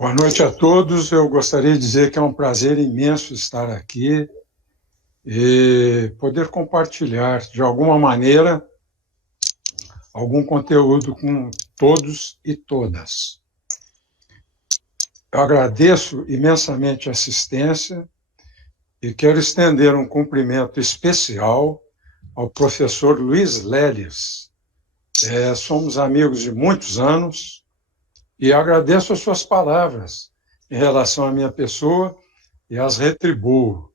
Boa noite a todos. Eu gostaria de dizer que é um prazer imenso estar aqui e poder compartilhar, de alguma maneira, algum conteúdo com todos e todas. Eu agradeço imensamente a assistência e quero estender um cumprimento especial ao professor Luiz Leles. Somos amigos de muitos anos e agradeço as suas palavras em relação à minha pessoa e as retribuo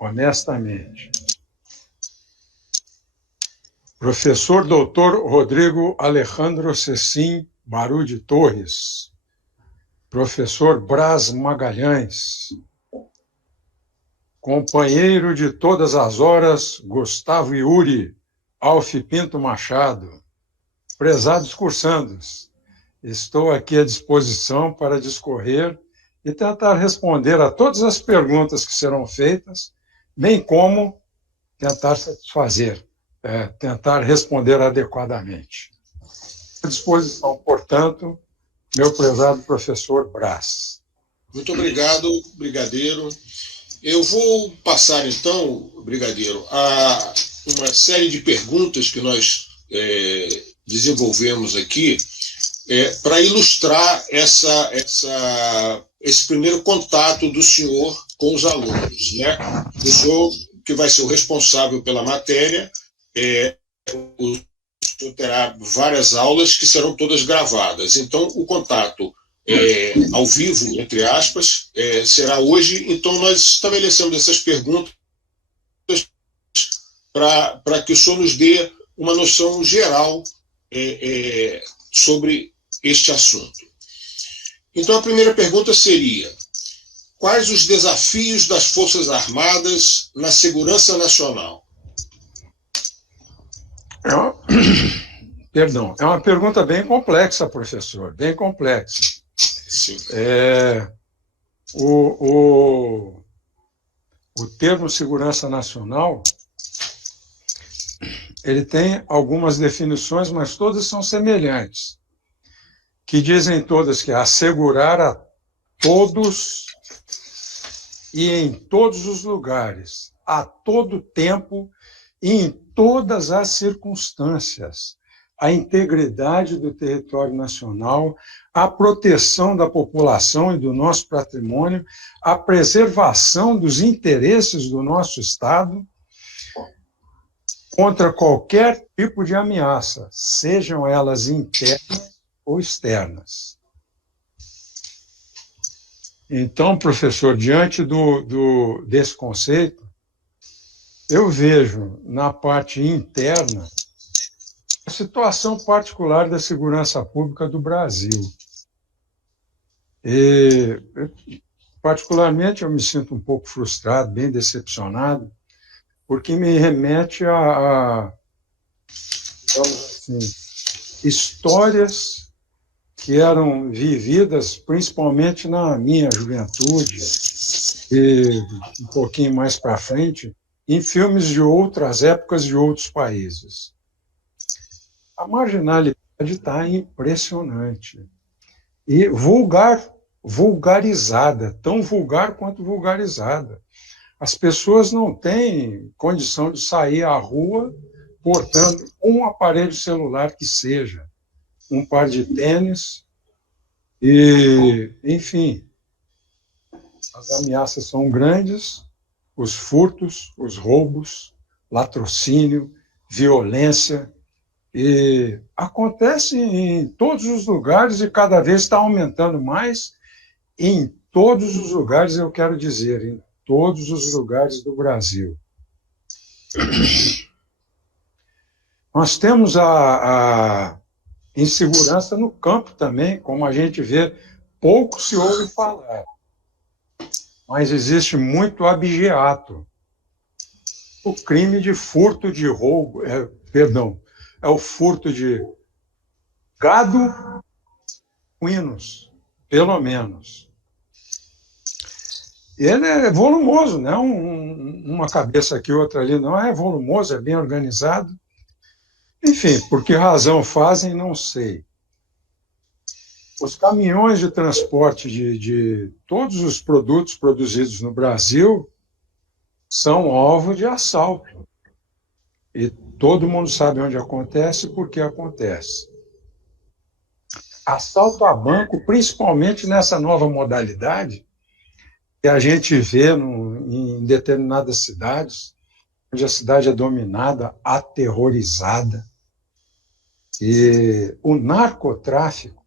honestamente. Professor Dr. Rodrigo Alejandro Cecim Baru de Torres, professor Braz Magalhães, companheiro de todas as horas, Gustavo Iuri Alf Pinto Machado, prezados cursandos, estou aqui à disposição para discorrer e tentar responder a todas as perguntas que serão feitas, bem como tentar satisfazer, tentar responder adequadamente. À disposição, portanto, meu prezado professor Braz. Muito obrigado, brigadeiro. Eu vou passar, então, brigadeiro, a uma série de perguntas que nós desenvolvemos aqui para ilustrar esse primeiro contato do senhor com os alunos, né? O senhor, que vai ser o responsável pela matéria, o senhor terá várias aulas que serão todas gravadas. Então, o contato ao vivo, entre aspas, será hoje. Então, nós estabelecemos essas perguntas para que o senhor nos dê uma noção geral sobre este assunto. Então, a primeira pergunta seria: quais os desafios das Forças Armadas na segurança nacional? É uma pergunta bem complexa, professor, bem complexa. Sim. O termo segurança nacional, ele tem algumas definições, mas todas são semelhantes, que dizem todas que é assegurar a todos e em todos os lugares, a todo tempo e em todas as circunstâncias, a integridade do território nacional, a proteção da população e do nosso patrimônio, a preservação dos interesses do nosso Estado contra qualquer tipo de ameaça, sejam elas internas ou externas. Então, professor, diante desse conceito, eu vejo na parte interna a situação particular da segurança pública do Brasil. E, particularmente, eu me sinto um pouco frustrado, bem decepcionado, porque me remete a digamos assim, histórias que eram vividas principalmente na minha juventude e um pouquinho mais para frente, em filmes de outras épocas de outros países. A marginalidade está impressionante. E vulgarizada, tão vulgar quanto vulgarizada. As pessoas não têm condição de sair à rua portando um aparelho celular que seja, um par de tênis, e, enfim, as ameaças são grandes, os furtos, os roubos, latrocínio, violência, e acontece em todos os lugares e cada vez está aumentando mais. Em todos os lugares, eu quero dizer, em todos os lugares do Brasil. Nós temos a insegurança no campo também, como a gente vê, pouco se ouve falar, mas existe muito abigeato. O crime de furto de roubo, é o furto de gado, equinos, pelo menos. Ele é volumoso, não é uma cabeça aqui, outra ali, não, é volumoso, é bem organizado. Enfim, por que razão fazem, não sei. Os caminhões de transporte de todos os produtos produzidos no Brasil são alvo de assalto. E todo mundo sabe onde acontece e por que acontece. Assalto a banco, principalmente nessa nova modalidade, que a gente vê em determinadas cidades, onde a cidade é dominada, aterrorizada. E o narcotráfico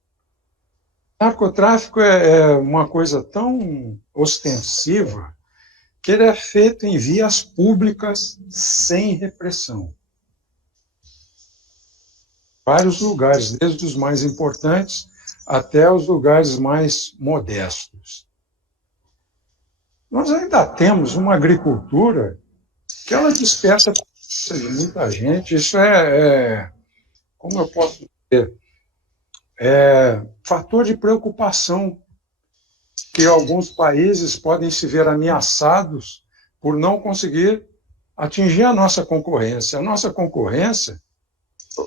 é uma coisa tão ostensiva que ele é feito em vias públicas sem repressão. Vários lugares, desde os mais importantes até os lugares mais modestos. Nós ainda temos uma agricultura que ela desperta de muita gente. Isso como eu posso dizer, fator de preocupação, que alguns países podem se ver ameaçados por não conseguir atingir a nossa concorrência. A nossa concorrência,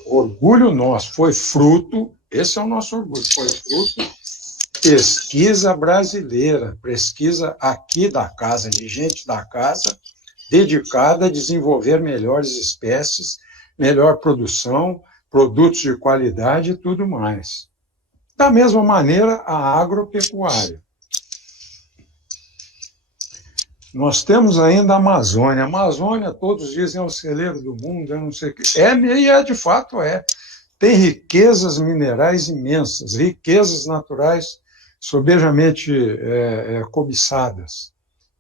orgulho nosso, foi fruto, esse é o nosso orgulho, foi fruto de pesquisa brasileira, pesquisa aqui da casa, de gente da casa, dedicada a desenvolver melhores espécies, melhor produção, produtos de qualidade e tudo mais. Da mesma maneira, a agropecuária. Nós temos ainda a Amazônia. A Amazônia, todos dizem, é o celeiro do mundo, eu não sei o que. E de fato é. Tem riquezas minerais imensas, riquezas naturais sobejamente cobiçadas.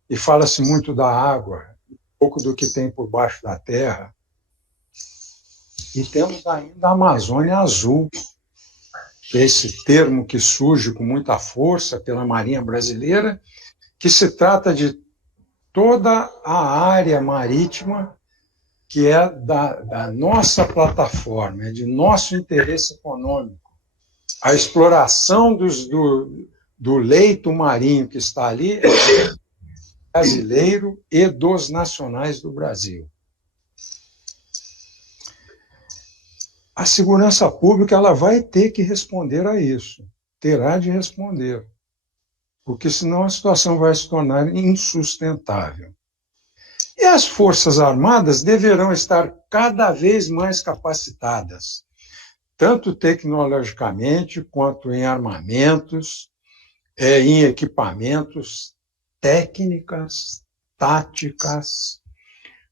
E fala-se muito da água, pouco do que tem por baixo da terra. E temos ainda a Amazônia Azul, que é esse termo que surge com muita força pela Marinha Brasileira, que se trata de toda a área marítima que é da nossa plataforma, é de nosso interesse econômico. A exploração do leito marinho que está ali é brasileiro e dos nacionais do Brasil. A segurança pública ela vai ter que responder a isso, terá de responder, porque senão a situação vai se tornar insustentável. E as Forças Armadas deverão estar cada vez mais capacitadas, tanto tecnologicamente quanto em armamentos, em equipamentos, técnicas, táticas,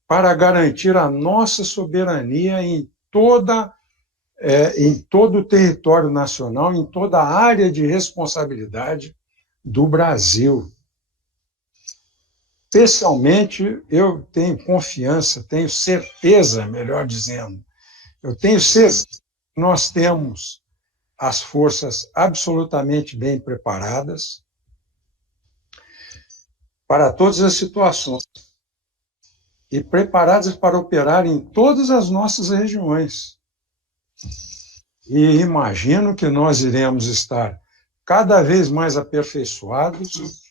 para garantir a nossa soberania em todo o território nacional, em toda a área de responsabilidade do Brasil. Especialmente, eu tenho confiança, tenho certeza, melhor dizendo, eu tenho certeza que nós temos as forças absolutamente bem preparadas para todas as situações e preparadas para operar em todas as nossas regiões. E imagino que nós iremos estar cada vez mais aperfeiçoados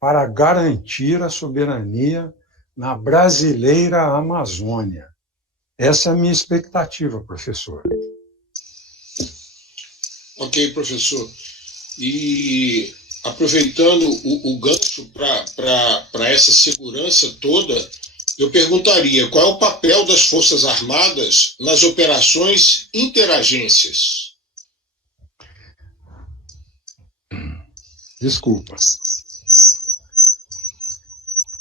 para garantir a soberania na brasileira Amazônia. Essa é a minha expectativa, professor. Ok, professor. E aproveitando o gancho para essa segurança toda, eu perguntaria qual é o papel das Forças Armadas nas operações interagências? Desculpa.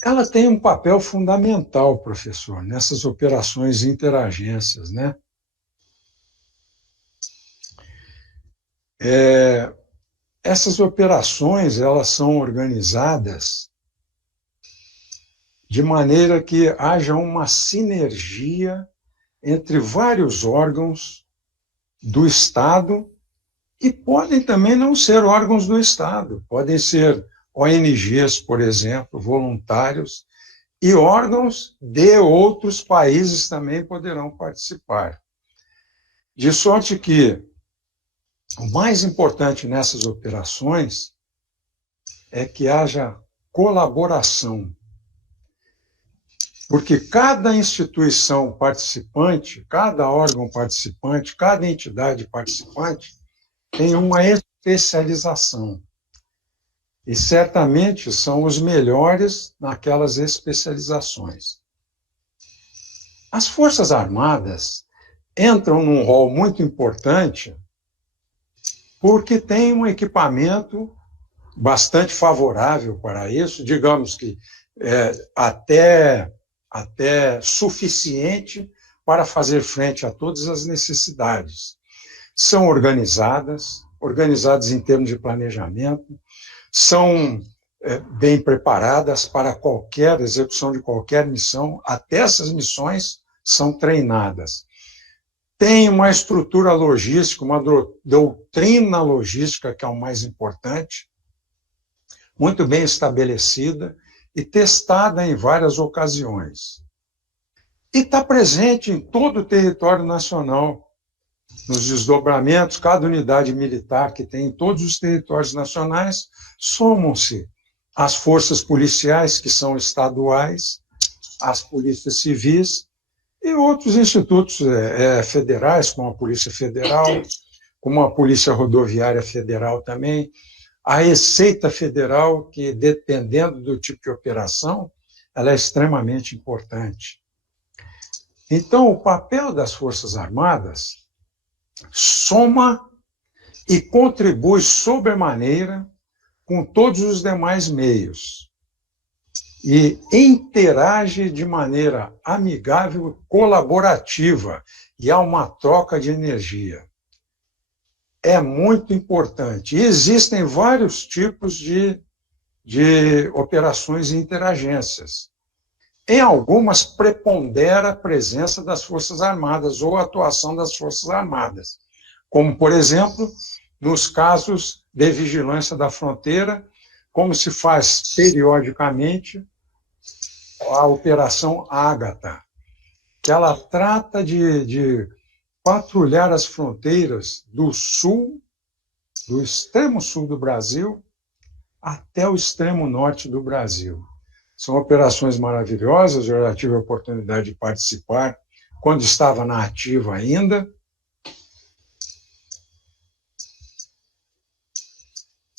Ela tem um papel fundamental, professor, nessas operações interagências, né? Essas operações, elas são organizadas de maneira que haja uma sinergia entre vários órgãos do Estado e podem também não ser órgãos do Estado, podem ser ONGs, por exemplo, voluntários, e órgãos de outros países também poderão participar. De sorte que o mais importante nessas operações é que haja colaboração, porque cada instituição participante, cada órgão participante, cada entidade participante têm uma especialização. E certamente são os melhores naquelas especializações. As Forças Armadas entram num rol muito importante porque tem um equipamento bastante favorável para isso, digamos que até suficiente para fazer frente a todas as necessidades. São organizadas em termos de planejamento, são bem preparadas para qualquer execução de qualquer missão, até essas missões são treinadas. Tem uma estrutura logística, uma doutrina logística, que é o mais importante, muito bem estabelecida e testada em várias ocasiões. E está presente em todo o território nacional, nos desdobramentos, cada unidade militar que tem em todos os territórios nacionais, somam-se as forças policiais, que são estaduais, as polícias civis e outros institutos federais, como a Polícia Federal, como a Polícia Rodoviária Federal também, a Receita Federal, que, dependendo do tipo de operação, ela é extremamente importante. Então, o papel das Forças Armadas soma e contribui sobremaneira com todos os demais meios e interage de maneira amigável e colaborativa, e há uma troca de energia. É muito importante. E existem vários tipos de operações e interagências. Em algumas, prepondera a presença das Forças Armadas ou a atuação das Forças Armadas, como, por exemplo, nos casos de vigilância da fronteira, como se faz periodicamente a Operação Ágata, que ela trata de patrulhar as fronteiras do sul, do extremo sul do Brasil, até o extremo norte do Brasil. São operações maravilhosas, eu já tive a oportunidade de participar quando estava na ativa ainda.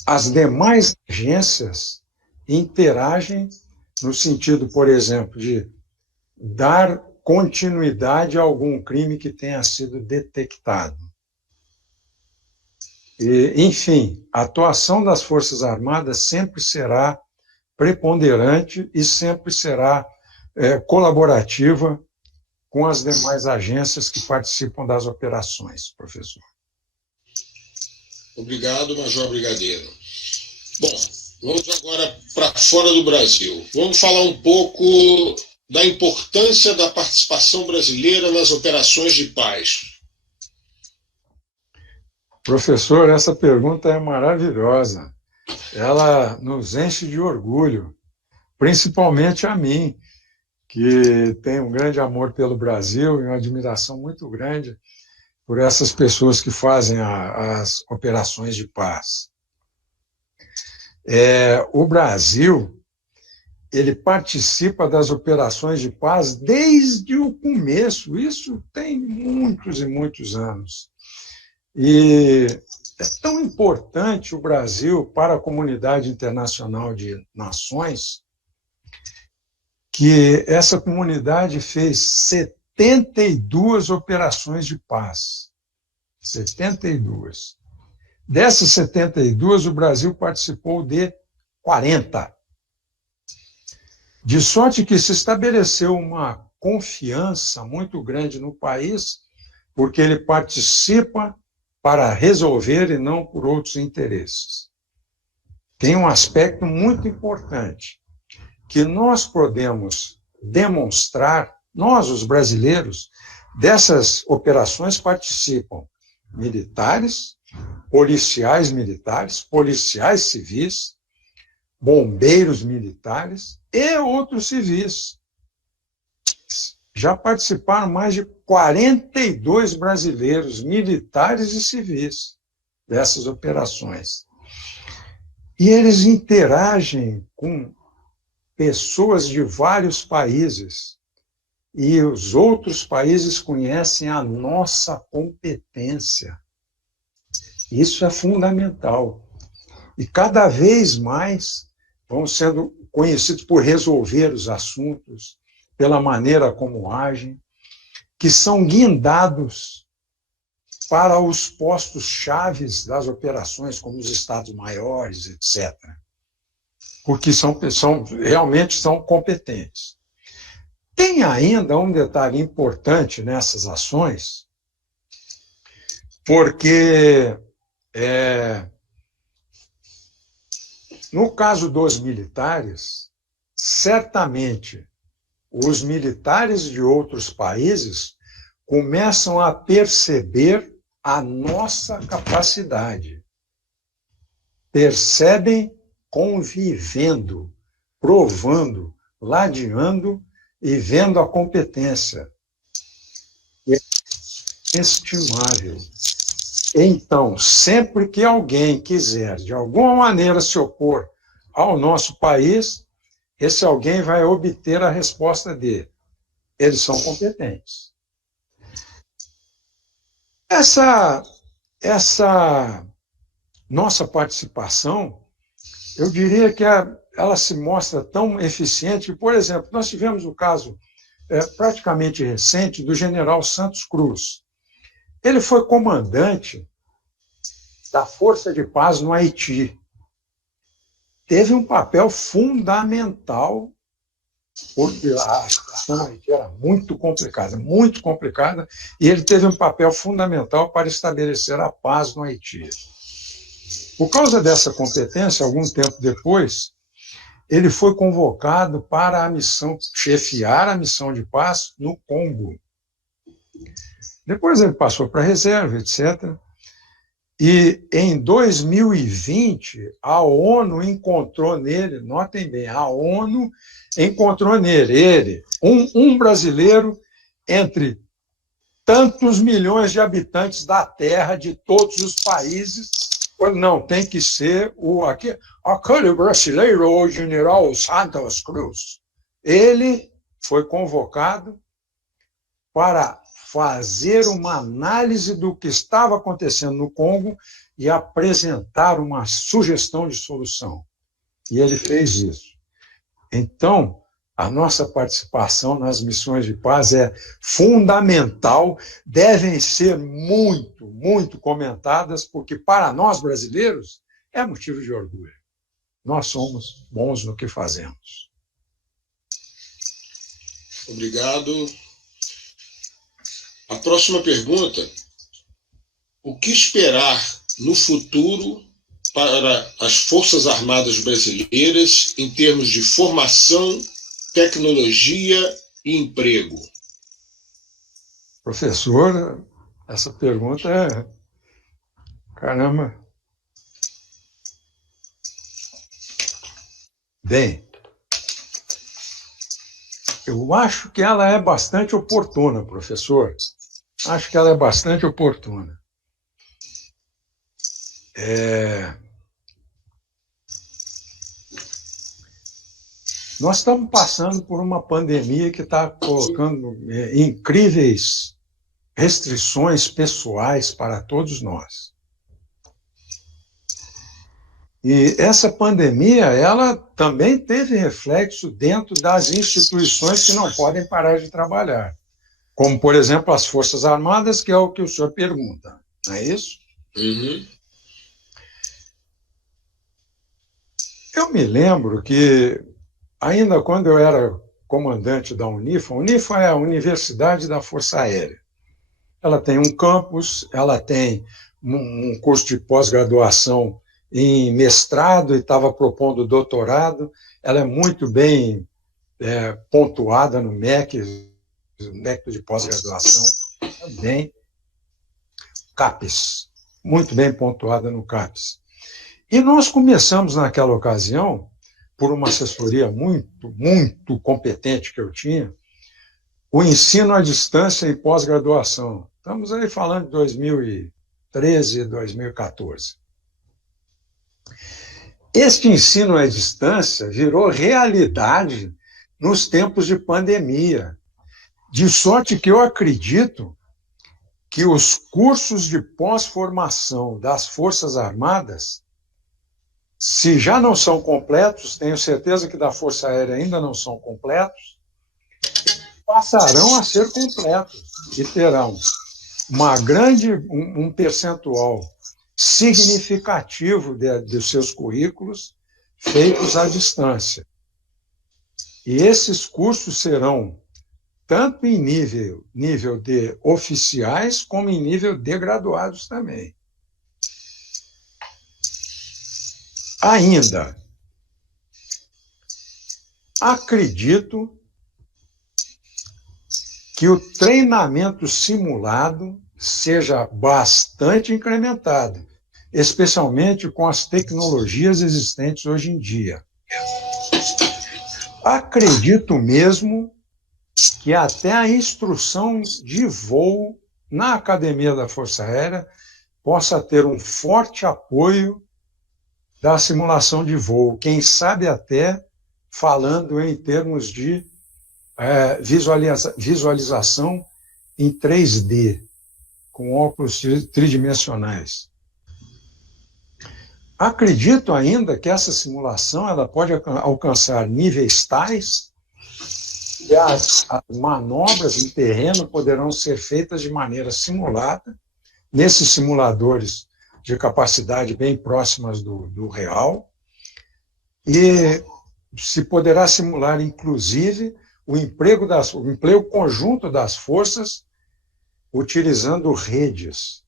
As demais agências interagem no sentido, por exemplo, de dar continuidade a algum crime que tenha sido detectado. E, enfim, a atuação das Forças Armadas sempre será preponderante e sempre será colaborativa com as demais agências que participam das operações, professor. Obrigado, Major Brigadeiro. Bom, vamos agora para fora do Brasil. Vamos falar um pouco da importância da participação brasileira nas operações de paz. Professor, essa pergunta é maravilhosa. Ela nos enche de orgulho, principalmente a mim, que tenho um grande amor pelo Brasil e uma admiração muito grande por essas pessoas que fazem as operações de paz. O Brasil, ele participa das operações de paz desde o começo, isso tem muitos e muitos anos. E é tão importante o Brasil para a comunidade internacional de nações que essa comunidade fez 72 operações de paz. 72. Dessas 72, o Brasil participou de 40. De sorte que se estabeleceu uma confiança muito grande no país, porque ele participa para resolver e não por outros interesses. Tem um aspecto muito importante, que nós podemos demonstrar, nós, os brasileiros, dessas operações participam militares, policiais civis, bombeiros militares e outros civis. Já participaram mais de 42 brasileiros, militares e civis, dessas operações. E eles interagem com pessoas de vários países, e os outros países conhecem a nossa competência. Isso é fundamental. E cada vez mais vão sendo conhecidos por resolver os assuntos, pela maneira como agem, que são guindados para os postos chaves das operações, como os estados-maiores, etc. Porque realmente são competentes. Tem ainda um detalhe importante nessas ações, porque no caso dos militares, certamente os militares de outros países começam a perceber a nossa capacidade. Percebem convivendo, provando, ladeando e vendo a competência. É estimável. Então, sempre que alguém quiser, de alguma maneira, se opor ao nosso país, esse alguém vai obter a resposta dele. Eles são competentes. Essa nossa participação, eu diria que ela se mostra tão eficiente que, por exemplo, nós tivemos o caso praticamente recente do general Santos Cruz. Ele foi comandante da Força de Paz no Haiti. Teve um papel fundamental, porque a situação no Haiti era muito complicada, e ele teve um papel fundamental para estabelecer a paz no Haiti. Por causa dessa competência, algum tempo depois, ele foi convocado para chefiar a missão de paz no Congo. Depois ele passou para a reserva, etc. E em 2020, a ONU encontrou nele, notem bem, a ONU encontrou nele, um brasileiro entre tantos milhões de habitantes da Terra, de todos os países. Não, tem que ser aquele brasileiro, o general Santos Cruz. Ele foi convocado para fazer uma análise do que estava acontecendo no Congo e apresentar uma sugestão de solução. E ele fez isso. Então, a nossa participação nas missões de paz é fundamental, devem ser muito, muito comentadas, porque para nós brasileiros é motivo de orgulho. Nós somos bons no que fazemos. Obrigado. A próxima pergunta: o que esperar no futuro para as Forças Armadas brasileiras em termos de formação, tecnologia e emprego? Professor, essa pergunta é... Caramba! Bem, eu acho que ela é bastante oportuna, professor. Acho que ela é bastante oportuna. Nós estamos passando por uma pandemia que está colocando incríveis restrições pessoais para todos nós. E essa pandemia, ela também teve reflexo dentro das instituições que não podem parar de trabalhar, como, por exemplo, as Forças Armadas, que é o que o senhor pergunta, não é isso? Uhum. Eu me lembro que, ainda quando eu era comandante da Unifa, a Unifa é a Universidade da Força Aérea. Ela tem um campus, ela tem um curso de pós-graduação em mestrado e estava propondo doutorado. Ela é muito bem pontuada no MEC, método de pós-graduação também. CAPES, muito bem pontuada no CAPES. E nós começamos naquela ocasião, por uma assessoria muito, muito competente que eu tinha, o ensino à distância e pós-graduação. Estamos aí falando de 2013, 2014. Este ensino à distância virou realidade nos tempos de pandemia, de sorte que eu acredito que os cursos de pós-formação das Forças Armadas, se já não são completos, tenho certeza que da Força Aérea ainda não são completos, passarão a ser completos e terão um percentual significativo dos seus currículos feitos à distância. E esses cursos serão tanto em nível de oficiais, como em nível de graduados também. Ainda, acredito que o treinamento simulado seja bastante incrementado, especialmente com as tecnologias existentes hoje em dia. Acredito mesmo que até a instrução de voo na Academia da Força Aérea possa ter um forte apoio da simulação de voo, quem sabe até falando em termos de visualização em 3D, com óculos tridimensionais. Acredito ainda que essa simulação ela pode alcançar níveis tais que as manobras em terreno poderão ser feitas de maneira simulada, nesses simuladores de capacidade bem próximas do real, e se poderá simular, inclusive, o emprego conjunto das forças utilizando redes.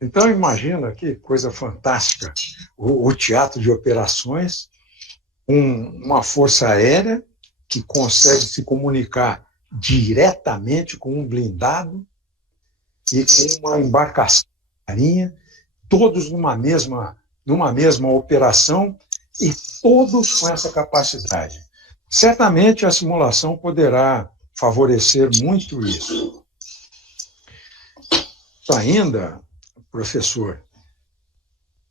Então, imagina que coisa fantástica, o teatro de operações, uma força aérea que consegue se comunicar diretamente com um blindado e com uma embarcação marinha, todos numa mesma operação e todos com essa capacidade. Certamente a simulação poderá favorecer muito isso. Ainda, professor,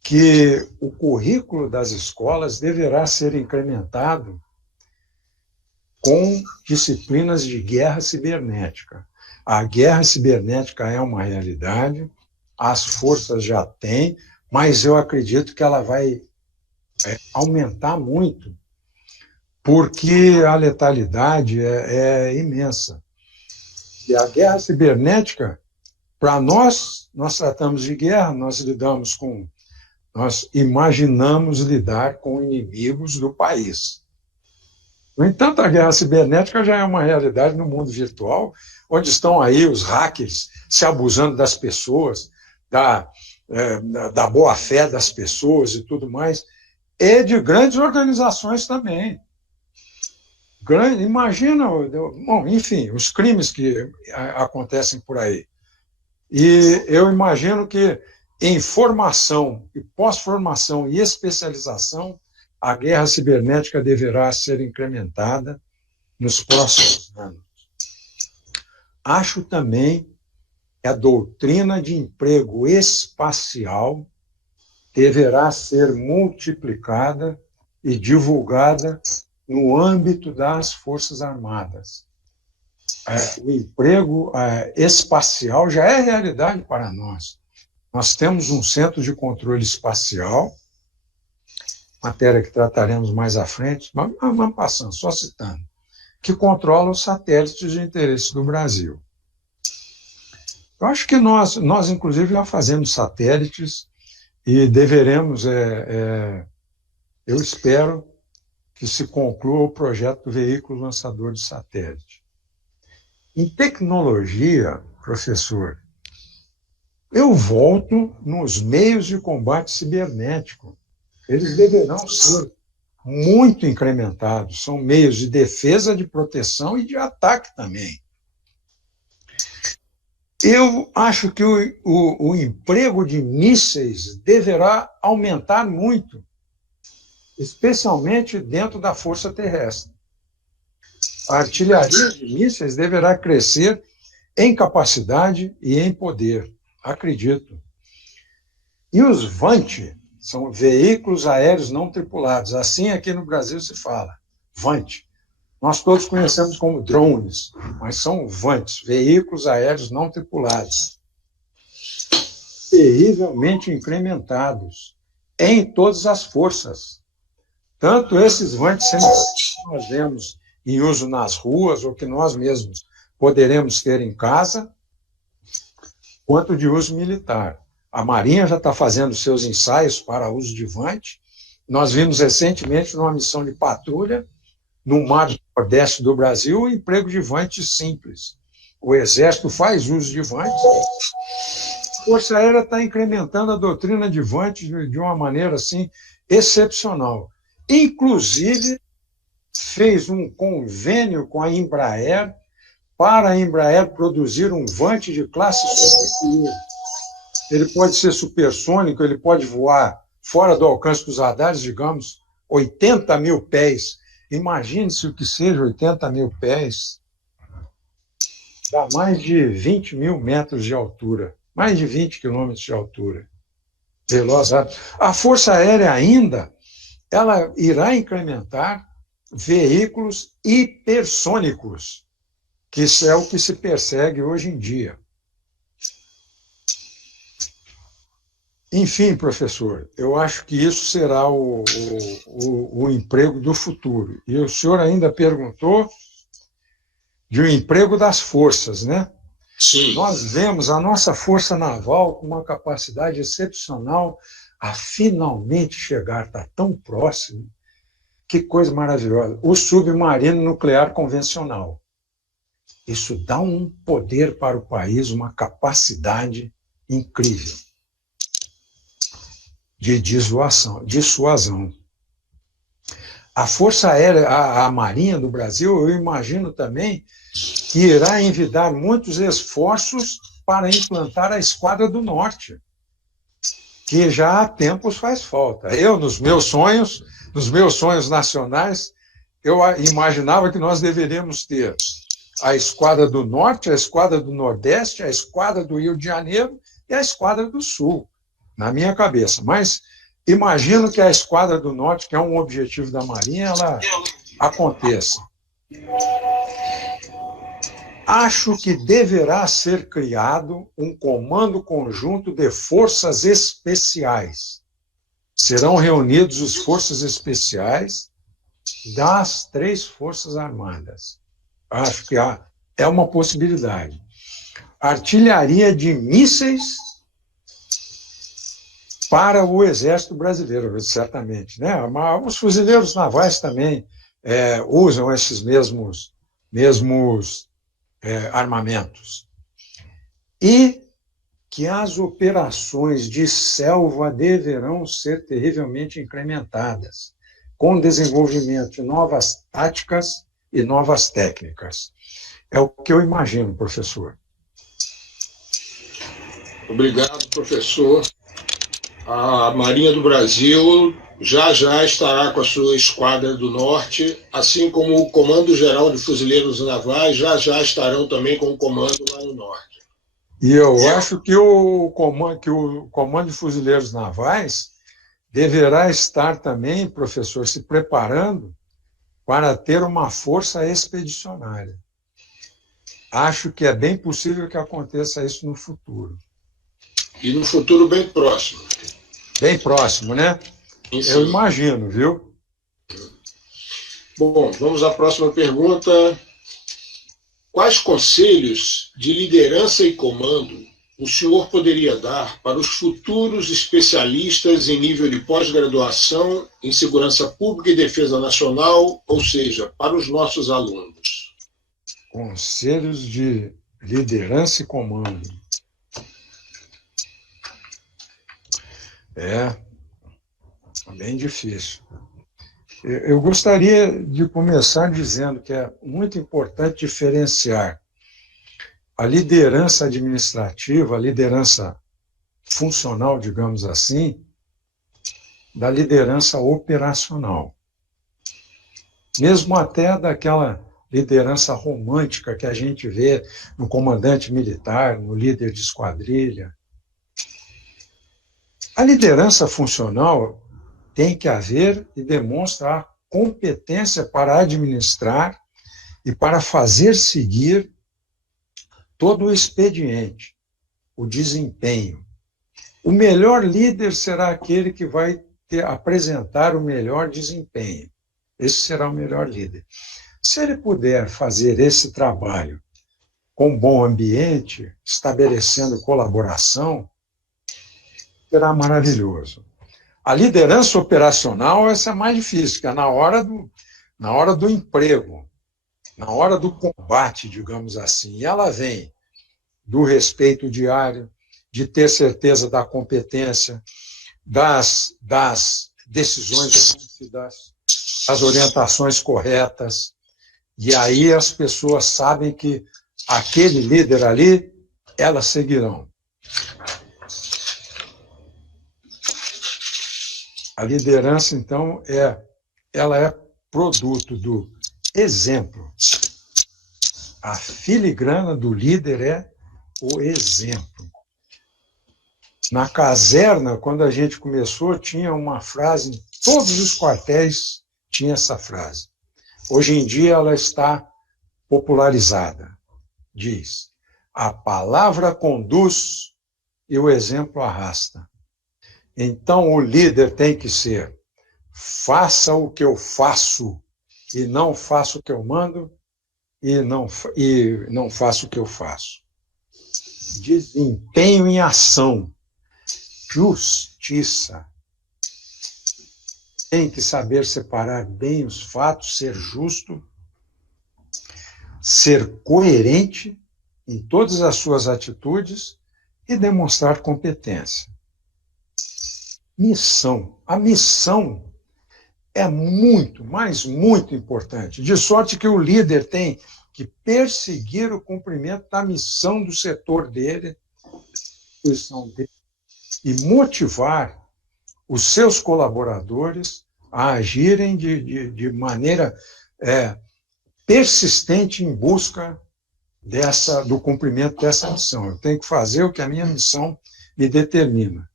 que o currículo das escolas deverá ser incrementado com disciplinas de guerra cibernética. A guerra cibernética é uma realidade, as forças já têm, mas eu acredito que ela vai aumentar muito, porque a letalidade é imensa. E a guerra cibernética, para nós tratamos de guerra, nós imaginamos lidar com inimigos do país. No entanto, a guerra cibernética já é uma realidade no mundo virtual, onde estão aí os hackers se abusando das pessoas, da boa-fé das pessoas e tudo mais, e de grandes organizações também. Imagina, bom, enfim, os crimes que acontecem por aí. E eu imagino que em formação, e pós-formação e especialização, a guerra cibernética deverá ser incrementada nos próximos anos. Acho também que a doutrina de emprego espacial deverá ser multiplicada e divulgada no âmbito das Forças Armadas. O emprego espacial já é realidade para nós. Nós temos um centro de controle espacial, matéria que trataremos mais à frente, mas vamos passando, só citando, que controla os satélites de interesse do Brasil. Eu acho que nós inclusive, já fazemos satélites e deveremos, eu espero que se conclua o projeto do veículo lançador de satélite. Em tecnologia, professor, eu volto nos meios de combate cibernético. Eles deverão ser muito incrementados. São meios de defesa, de proteção e de ataque também. Eu acho que o emprego de mísseis deverá aumentar muito, especialmente dentro da força terrestre. A artilharia de mísseis deverá crescer em capacidade e em poder, acredito. E os VANT são veículos aéreos não tripulados. Assim aqui no Brasil se fala, VANT. Nós todos conhecemos como drones, mas são VANTs, veículos aéreos não tripulados. terrivelmente incrementados em todas as forças. Tanto esses vantes que nós vemos em uso nas ruas, ou que nós mesmos poderemos ter em casa, quanto de uso militar. A Marinha já está fazendo seus ensaios para uso de vante. Nós vimos recentemente, numa missão de patrulha, no mar do Nordeste do Brasil, o emprego de vantes simples. O Exército faz uso de vantes. A Força Aérea está incrementando a doutrina de vantes de uma maneira assim, excepcional. Inclusive, fez um convênio com a Embraer para a Embraer produzir um vante de classe superior. Ele pode ser supersônico, ele pode voar fora do alcance dos radares, digamos, 80 mil pés. Imagine-se o que seja 80 mil pés. Dá mais de 20 mil metros de altura, mais de 20 quilômetros de altura. Veloz. A Força Aérea ainda, ela irá incrementar veículos hipersônicos, que é o que se persegue hoje em dia. Enfim, professor, eu acho que isso será o emprego do futuro. E o senhor ainda perguntou de um emprego das forças, né? Sim. Nós vemos a nossa Força Naval com uma capacidade excepcional a finalmente chegar, está tão próximo. Que coisa maravilhosa. O submarino nuclear convencional. Isso dá um poder para o país, uma capacidade incrível de dissuasão. A Força Aérea, a Marinha do Brasil, eu imagino também que irá envidar muitos esforços para implantar a Esquadra do Norte, que já há tempos faz falta. Eu, nos meus sonhos nacionais, eu imaginava que nós deveríamos ter a Esquadra do Norte, a Esquadra do Nordeste, a Esquadra do Rio de Janeiro e a Esquadra do Sul, na minha cabeça. Mas imagino que a Esquadra do Norte, que é um objetivo da Marinha, ela aconteça. Acho que deverá ser criado um comando conjunto de forças especiais. Serão reunidos os forças especiais das 3 Forças Armadas. Acho que é uma possibilidade. Artilharia de mísseis para o Exército Brasileiro, certamente, né? Mas os fuzileiros navais também usam esses mesmos armamentos. E que as operações de selva deverão ser terrivelmente incrementadas, com desenvolvimento de novas táticas e novas técnicas. É o que eu imagino, professor. Obrigado, professor. A Marinha do Brasil já estará com a sua Esquadra do Norte, assim como o Comando Geral de Fuzileiros Navais já estarão também com o comando lá no Norte. E eu acho que o Comando de Fuzileiros Navais deverá estar também, professor, se preparando para ter uma força expedicionária. Acho que é bem possível que aconteça isso no futuro. E no futuro bem próximo. Bem próximo, né? Sim. Eu imagino, viu? Bom, vamos à próxima pergunta. Quais conselhos de liderança e comando o senhor poderia dar para os futuros especialistas em nível de pós-graduação em segurança pública e defesa nacional, ou seja, para os nossos alunos? Conselhos de liderança e comando. É bem difícil. Eu gostaria de começar dizendo que é muito importante diferenciar a liderança administrativa, a liderança funcional, digamos assim, da liderança operacional. Mesmo até daquela liderança romântica que a gente vê no comandante militar, no líder de esquadrilha. A liderança funcional tem que haver e demonstra a competência para administrar e para fazer seguir todo o expediente, o desempenho. O melhor líder será aquele que vai apresentar o melhor desempenho. Esse será o melhor líder. Se ele puder fazer esse trabalho com bom ambiente, estabelecendo colaboração, será maravilhoso. A liderança operacional, essa é mais difícil, que é na hora do emprego, na hora do combate, digamos assim. E ela vem do respeito diário, de ter certeza da competência, das decisões, das orientações corretas. E aí as pessoas sabem que aquele líder ali, elas seguirão. A liderança, então, ela é produto do exemplo. A filigrana do líder é o exemplo. Na caserna, quando a gente começou, tinha uma frase, em todos os quartéis tinha essa frase. Hoje em dia ela está popularizada. Diz: a palavra conduz e o exemplo arrasta. Então o líder tem que ser: faça o que eu faço e não faça o que eu mando e não faça o que eu faço. Desempenho em ação. Justiça. Tem que saber separar bem os fatos, ser justo, ser coerente em todas as suas atitudes e demonstrar competência. Missão. A missão é muito, mas muito importante, de sorte que o líder tem que perseguir o cumprimento da missão do setor dele, e motivar os seus colaboradores a agirem de maneira persistente em busca do cumprimento dessa missão. Eu tenho que fazer o que a minha missão me determina.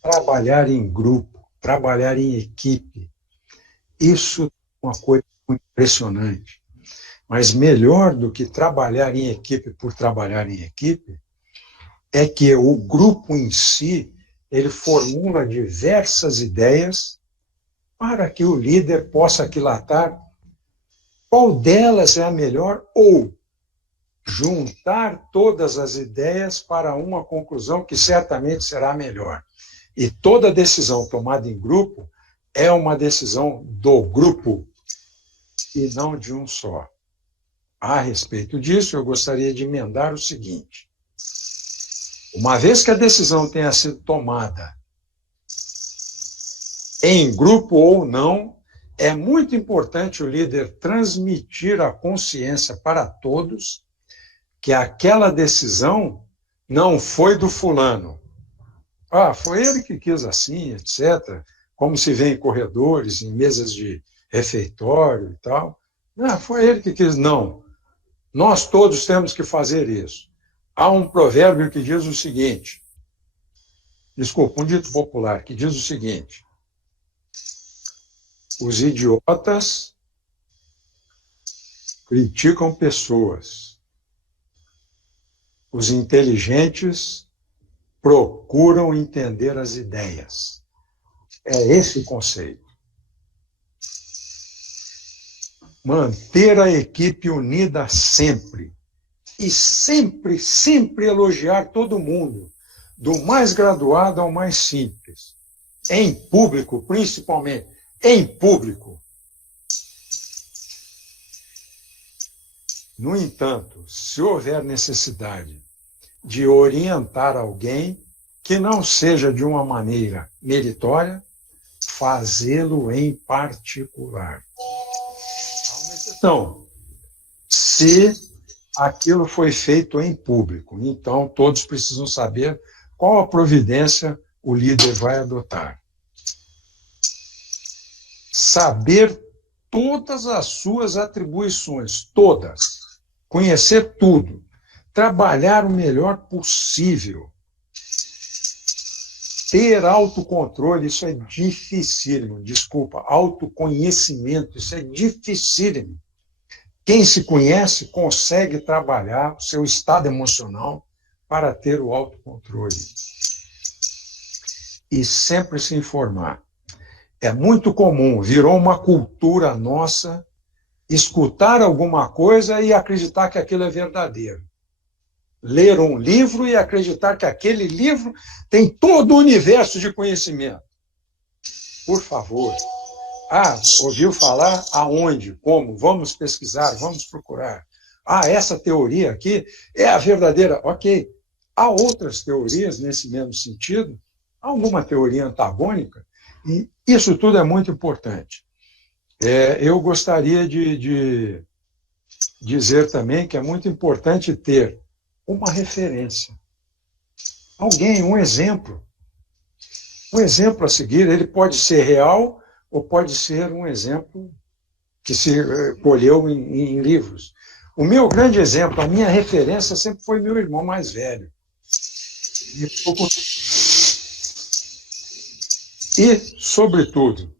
Trabalhar em grupo, trabalhar em equipe, isso é uma coisa muito impressionante. Mas melhor do que trabalhar em equipe por trabalhar em equipe, é que o grupo em si, ele formula diversas ideias para que o líder possa aquilatar qual delas é a melhor ou juntar todas as ideias para uma conclusão que certamente será a melhor. E toda decisão tomada em grupo é uma decisão do grupo e não de um só. A respeito disso, eu gostaria de emendar o seguinte: uma vez que a decisão tenha sido tomada em grupo ou não, é muito importante o líder transmitir a consciência para todos que aquela decisão não foi do fulano. Foi ele que quis assim, etc. Como se vê em corredores, em mesas de refeitório e tal. Foi ele que quis. Não. Nós todos temos que fazer isso. Há um provérbio que diz o seguinte, um dito popular, que diz o seguinte: os idiotas criticam pessoas, os inteligentes procuram entender as ideias. É esse o conceito. Manter a equipe unida sempre. E sempre, sempre elogiar todo mundo, do mais graduado ao mais simples. Em público, principalmente. Em público. No entanto, se houver necessidade de orientar alguém que não seja de uma maneira meritória, fazê-lo em particular. Há uma exceção. Se aquilo foi feito em público, então todos precisam saber qual a providência o líder vai adotar. Saber todas as suas atribuições, todas. Conhecer tudo. Trabalhar o melhor possível. Ter autocontrole, isso é dificílimo. Desculpa, autoconhecimento, isso é dificílimo. Quem se conhece consegue trabalhar o seu estado emocional para ter o autocontrole. e sempre se informar. É muito comum, virou uma cultura nossa, escutar alguma coisa e acreditar que aquilo é verdadeiro. Ler um livro e acreditar que aquele livro tem todo o universo de conhecimento. Por favor. Ouviu falar? Aonde? Como? Vamos pesquisar, vamos procurar. Essa teoria aqui é a verdadeira. Ok. Há outras teorias nesse mesmo sentido? Há alguma teoria antagônica? E isso tudo é muito importante. Eu gostaria de dizer também que é muito importante ter uma referência. Alguém, um exemplo. Um exemplo a seguir, ele pode ser real ou pode ser um exemplo que se colheu em livros. O meu grande exemplo, a minha referência sempre foi meu irmão mais velho. E, sobretudo,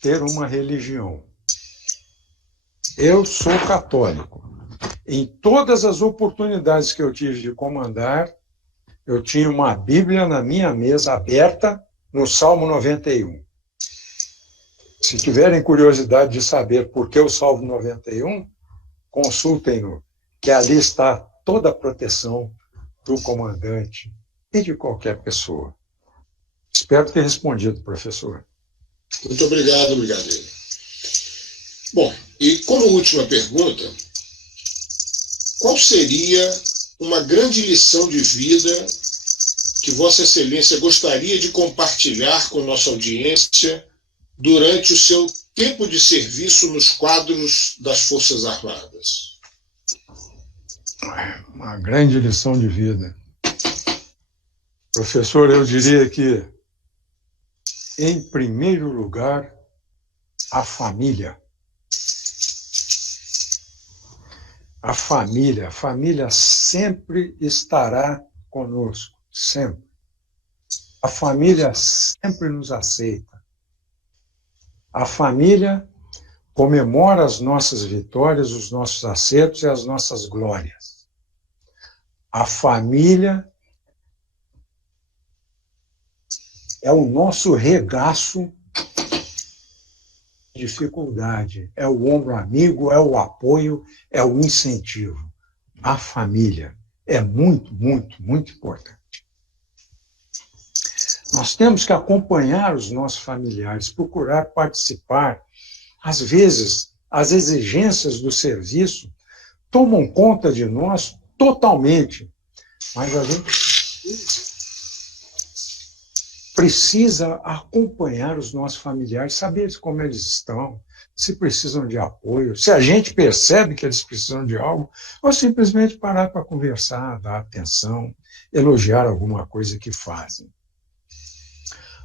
ter uma religião. Eu sou católico. Em todas as oportunidades que eu tive de comandar, eu tinha uma Bíblia na minha mesa aberta no Salmo 91. Se tiverem curiosidade de saber por que o Salmo 91, consultem-no, que ali está toda a proteção do comandante e de qualquer pessoa. Espero ter respondido, professor. Muito obrigado, Brigadeiro. Bom, e como última pergunta, qual seria uma grande lição de vida que Vossa Excelência gostaria de compartilhar com nossa audiência durante o seu tempo de serviço nos quadros das Forças Armadas? Uma grande lição de vida. Professor, eu diria que, em primeiro lugar, a família. A família sempre estará conosco, sempre. A família sempre nos aceita. A família comemora as nossas vitórias, os nossos acertos e as nossas glórias. A família é o nosso regaço de dificuldade, é o ombro amigo, é o apoio, é o incentivo. A família é muito, muito, muito importante. Nós temos que acompanhar os nossos familiares, procurar participar. Às vezes, as exigências do serviço tomam conta de nós totalmente, mas a gente precisa acompanhar os nossos familiares, saber como eles estão, se precisam de apoio, se a gente percebe que eles precisam de algo, ou simplesmente parar para conversar, dar atenção, elogiar alguma coisa que fazem.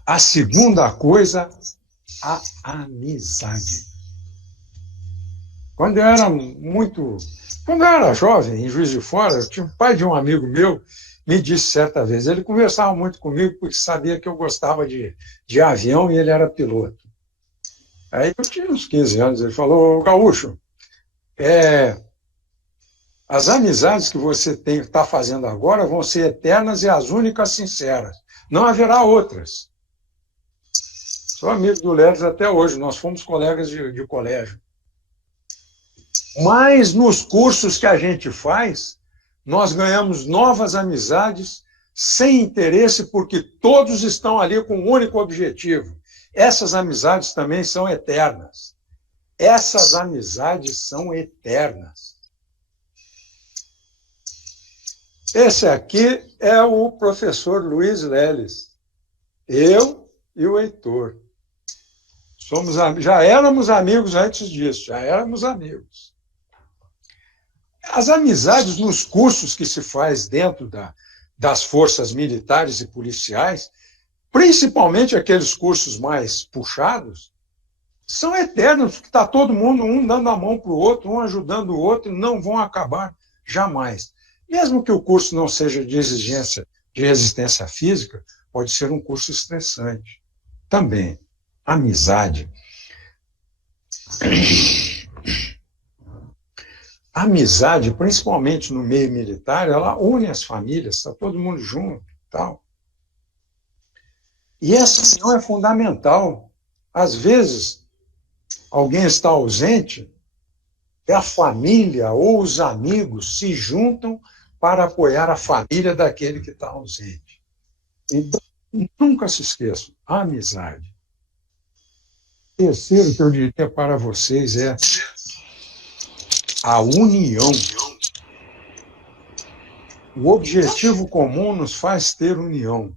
A segunda coisa, a amizade. Quando eu era jovem, em Juiz de Fora, eu tinha o pai de um amigo meu, me disse certa vez, ele conversava muito comigo porque sabia que eu gostava de avião e ele era piloto. Aí eu tinha uns 15 anos, ele falou, Gaúcho, as amizades que você está fazendo agora vão ser eternas e as únicas sinceras. Não haverá outras. Sou amigo do Leles até hoje, nós fomos colegas de colégio. Mas nos cursos que a gente faz, nós ganhamos novas amizades sem interesse, porque todos estão ali com um único objetivo. Essas amizades também são eternas. Essas amizades são eternas. Esse aqui é o professor Luiz Leles. Eu e o Heitor. Já éramos amigos antes disso, já éramos amigos. As amizades nos cursos que se faz dentro das forças militares e policiais, principalmente aqueles cursos mais puxados, são eternos, porque está todo mundo, um dando a mão para o outro, um ajudando o outro, não vão acabar jamais. Mesmo que o curso não seja de exigência de resistência física, pode ser um curso estressante. Também, amizade. A amizade, principalmente no meio militar, ela une as famílias, está todo mundo junto e tal. E essa união é fundamental. Às vezes, alguém está ausente, e a família ou os amigos se juntam para apoiar a família daquele que está ausente. Então, nunca se esqueçam, a amizade. O terceiro que eu diria para vocês é a união. O objetivo comum nos faz ter união.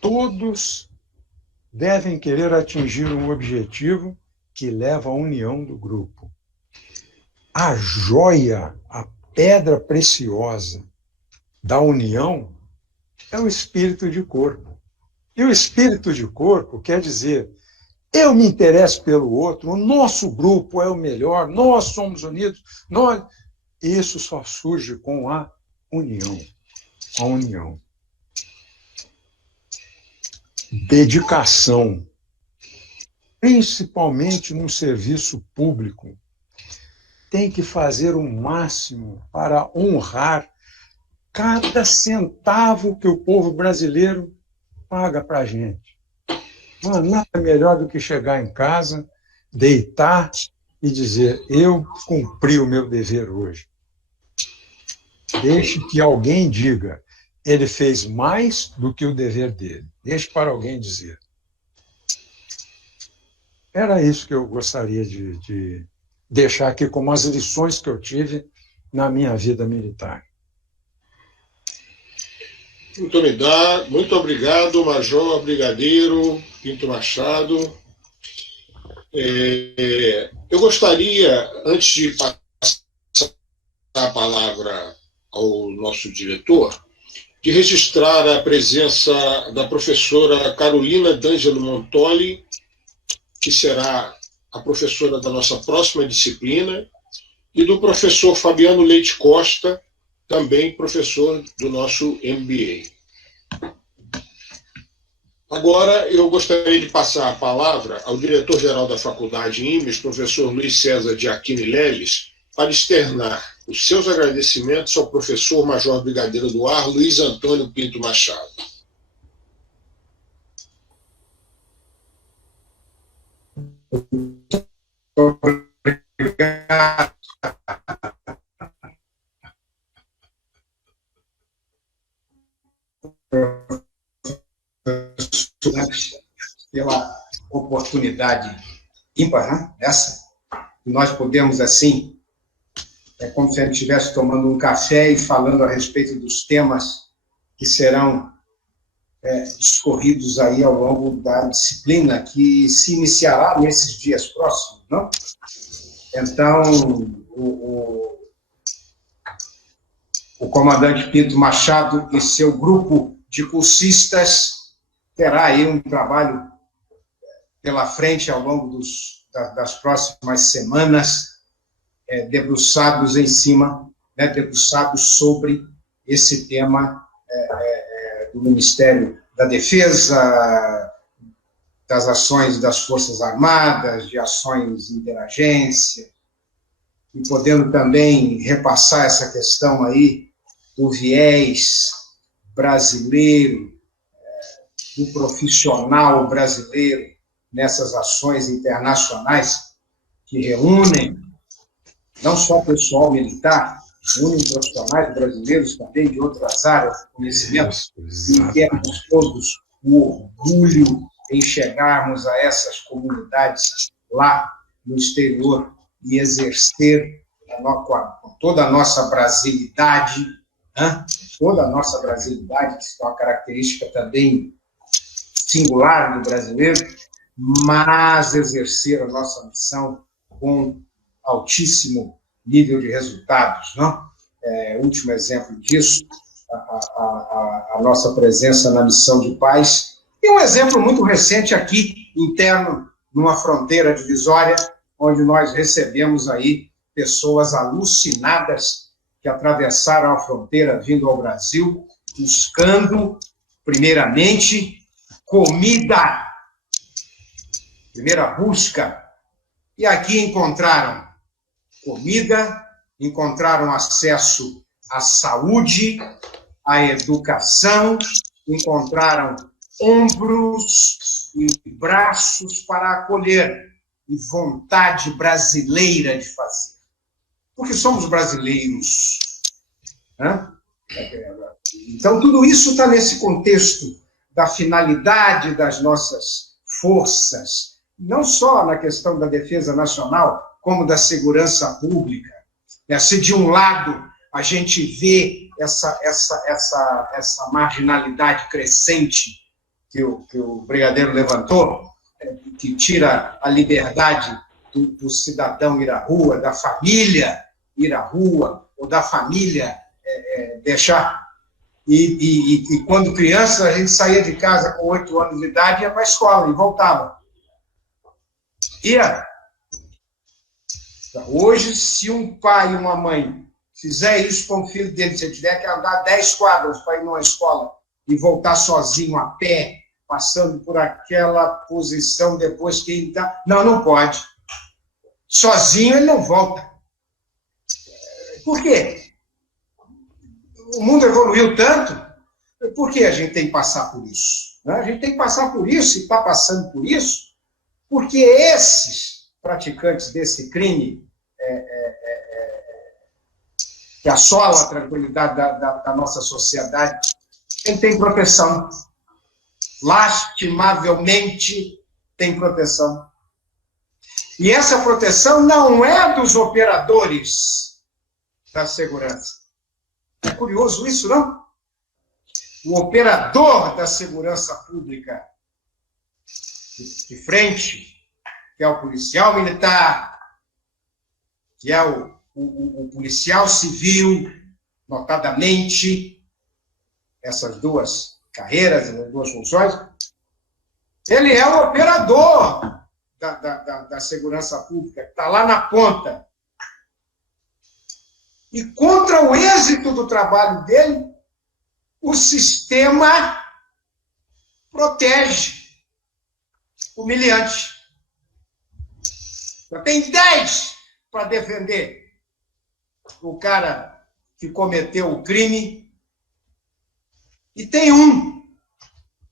Todos devem querer atingir um objetivo que leva à união do grupo. A joia, a pedra preciosa da união é o espírito de corpo. E o espírito de corpo quer dizer, eu me interesso pelo outro, o nosso grupo é o melhor, nós somos unidos, nós... Isso só surge com a união. A união. Dedicação, principalmente no serviço público. Tem que fazer o máximo para honrar cada centavo que o povo brasileiro paga para a gente. Não há nada melhor do que chegar em casa, deitar e dizer, eu cumpri o meu dever hoje. Deixe que alguém diga, ele fez mais do que o dever dele. Deixe para alguém dizer. Era isso que eu gostaria de deixar aqui como as lições que eu tive na minha vida militar. Muito obrigado, Major Brigadeiro Pinto Machado. Eu gostaria, antes de passar a palavra ao nosso diretor, de registrar a presença da professora Carolina D'Angelo Montoli, que será a professora da nossa próxima disciplina, e do professor Fabiano Leite Costa, também professor do nosso MBA. Agora, eu gostaria de passar a palavra ao diretor-geral da Faculdade IMES, professor Luiz César de Aquino Leles, para externar os seus agradecimentos ao professor Major Brigadeiro do Ar, Luiz Antônio Pinto Machado. Obrigado. Pela oportunidade ímpar, né? Essa, nós podemos, assim, é como se a gente estivesse tomando um café e falando a respeito dos temas que serão discorridos aí ao longo da disciplina que se iniciará nesses dias próximos, não? Então, o comandante Pinto Machado e seu grupo de cursistas terá aí um trabalho pela frente ao longo das próximas semanas, debruçados em cima, debruçados sobre esse tema do Ministério da Defesa, das ações das Forças Armadas, de ações de interagência, e podendo também repassar essa questão aí do viés brasileiro, do profissional brasileiro nessas ações internacionais que reúnem não só pessoal militar, reúnem profissionais brasileiros também de outras áreas de conhecimento, e temos todos o orgulho em chegarmos a essas comunidades lá no exterior e exercer com toda a nossa brasilidade, toda a nossa brasilidade, que é uma característica também singular do brasileiro, mas exercer a nossa missão com altíssimo nível de resultados, não? Último exemplo disso, a nossa presença na missão de paz, e um exemplo muito recente aqui, interno, numa fronteira divisória, onde nós recebemos aí pessoas alucinadas que atravessaram a fronteira vindo ao Brasil, buscando, primeiramente, comida, primeira busca, e aqui encontraram comida, encontraram acesso à saúde, à educação, encontraram ombros e braços para acolher e vontade brasileira de fazer. Porque somos brasileiros. Né? Então, tudo isso está nesse contexto da finalidade das nossas forças, não só na questão da defesa nacional, como da segurança pública. Se de um lado a gente vê essa marginalidade crescente que o brigadeiro levantou, que tira a liberdade do cidadão ir à rua, da família ir à rua, ou da família deixar. E quando criança, a gente saía de casa com 8 anos de idade, ia para a escola e voltava. Hoje, se um pai e uma mãe fizer isso com o filho dele, se ele tiver que andar 10 quadras para ir numa escola e voltar sozinho a pé, passando por aquela posição depois que ele está... Não pode. Sozinho ele não volta. Por quê? O mundo evoluiu tanto, por que a gente tem que passar por isso? A gente tem que passar por isso e está passando por isso, porque esses praticantes desse crime que assola a tranquilidade da nossa sociedade, ele tem proteção. Lastimavelmente tem proteção. E essa proteção não é dos operadores da segurança. É curioso isso, não? O operador da segurança pública de frente, que é o policial militar, que é o policial civil, notadamente, essas duas carreiras, essas duas funções, ele é o operador da segurança pública, que está lá na ponta. E contra o êxito do trabalho dele, o sistema protege. Humilhante. Já tem 10 para defender o cara que cometeu o crime e tem 1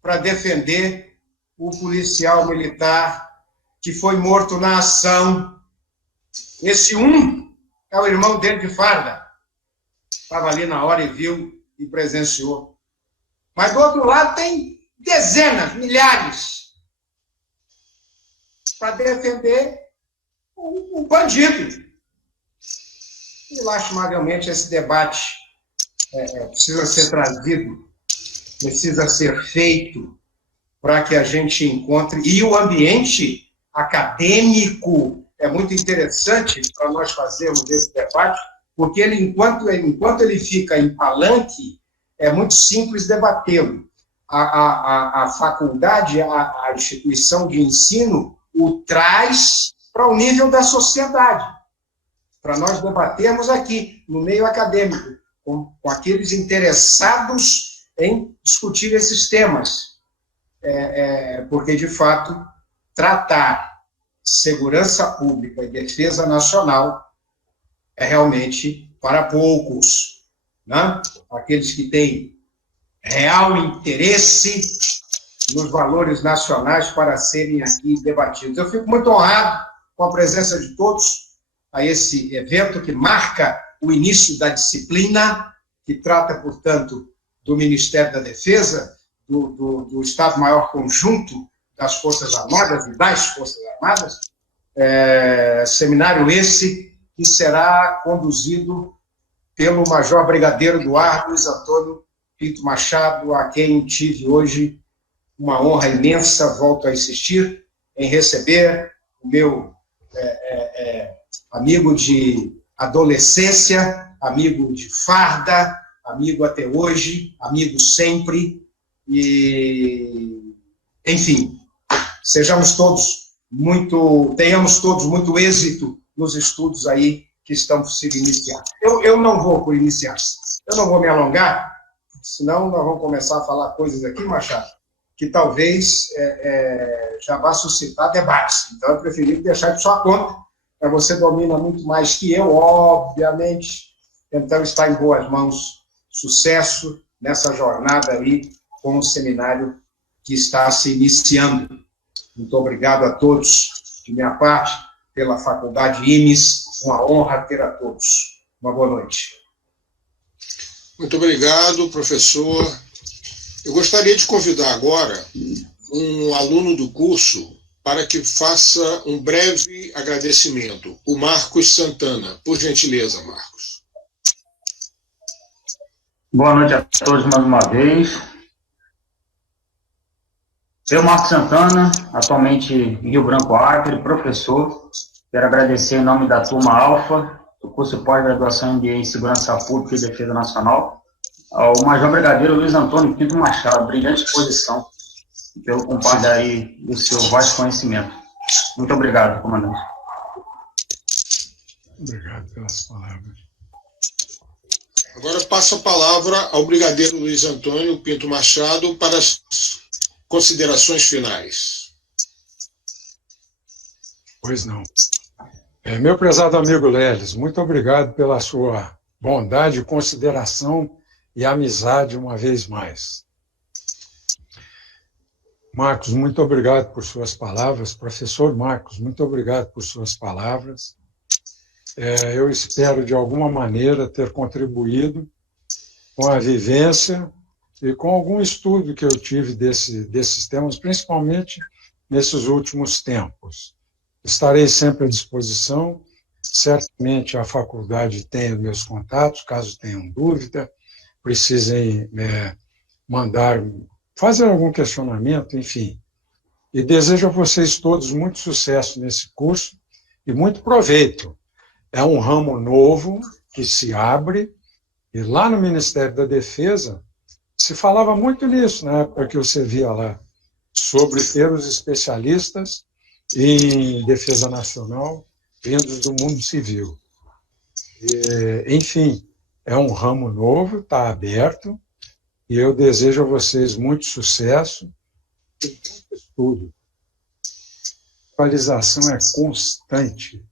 para defender o policial militar que foi morto na ação. Esse 1 é o irmão dele de farda. Estava ali na hora e viu e presenciou. Mas do outro lado tem dezenas, milhares para defender o bandido. E, lastimavelmente, esse debate precisa ser trazido, precisa ser feito para que a gente encontre... E o ambiente acadêmico é muito interessante para nós fazermos esse debate, porque ele, enquanto ele fica em palanque, é muito simples debatê-lo. A faculdade, a instituição de ensino, o traz para o nível da sociedade, para nós debatermos aqui, no meio acadêmico, com aqueles interessados em discutir esses temas. Porque, de fato, tratar segurança pública e defesa nacional é realmente para poucos, né? Aqueles que têm real interesse nos valores nacionais para serem aqui debatidos. Eu fico muito honrado com a presença de todos a esse evento que marca o início da disciplina, que trata, portanto, do Ministério da Defesa, do Estado-Maior Conjunto das Forças Armadas e das Forças Armadas, seminário esse que será conduzido pelo Major Brigadeiro Eduardo Luiz Antônio Pinto Machado, a quem tive hoje uma honra imensa, volto a insistir, em receber o meu amigo de adolescência, amigo de farda, amigo até hoje, amigo sempre, e, enfim, tenhamos todos muito êxito nos estudos aí que estão por se iniciar. Eu não vou por iniciar-se, eu não vou me alongar, senão nós vamos começar a falar coisas aqui, Machado, que talvez já vá suscitar debates. Então, eu preferi deixar de sua conta, você domina muito mais que eu, obviamente, então está em boas mãos. Sucesso nessa jornada aí com o seminário que está se iniciando. Muito obrigado a todos, de minha parte, pela Faculdade IMES, uma honra ter a todos. Uma boa noite. Muito obrigado, professor. Eu gostaria de convidar agora um aluno do curso para que faça um breve agradecimento, o Marcos Santana. Por gentileza, Marcos. Boa noite a todos mais uma vez. Eu, Marcos Santana, atualmente em Rio Branco, Acre, professor. Quero agradecer em nome da turma Alfa, do curso de pós-graduação em Segurança Pública e Defesa Nacional, ao Major Brigadeiro Luiz Antônio Pinto Machado, brilhante exposição, pelo compartilhar aí do seu vasto conhecimento. Muito obrigado, comandante. Obrigado pelas palavras. Agora passo a palavra ao Brigadeiro Luiz Antônio Pinto Machado para as considerações finais. Pois não. Meu prezado amigo Leles, muito obrigado pela sua bondade, consideração e amizade uma vez mais. Marcos, muito obrigado por suas palavras. Professor Marcos, muito obrigado por suas palavras. Eu espero, de alguma maneira, ter contribuído com a vivência e com algum estudo que eu tive desses temas, principalmente nesses últimos tempos. Estarei sempre à disposição. Certamente a faculdade tem os meus contatos, caso tenham dúvida, precisem fazer algum questionamento, enfim. E desejo a vocês todos muito sucesso nesse curso e muito proveito. É um ramo novo que se abre, e lá no Ministério da Defesa se falava muito nisso, na época que eu servia lá, sobre ter os especialistas em defesa nacional vindos do mundo civil. Enfim, é um ramo novo, está aberto, e eu desejo a vocês muito sucesso e muito estudo. A atualização é constante,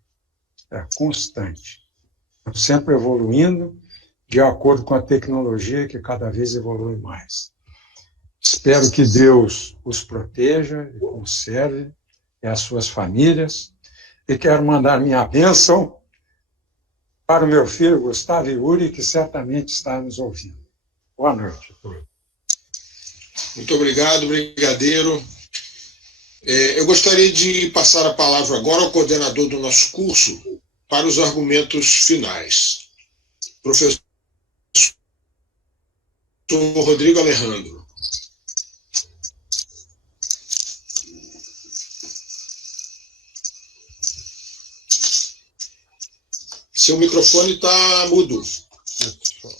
sempre evoluindo de acordo com a tecnologia que cada vez evolui mais. Espero que Deus os proteja e conserve, e as suas famílias, e quero mandar minha bênção para o meu filho Gustavo Yuri, que certamente está nos ouvindo. Boa noite a todos. Muito obrigado, brigadeiro. Eu gostaria de passar a palavra agora ao coordenador do nosso curso para os argumentos finais. Professor Rodrigo Alejandro. Seu microfone está mudo.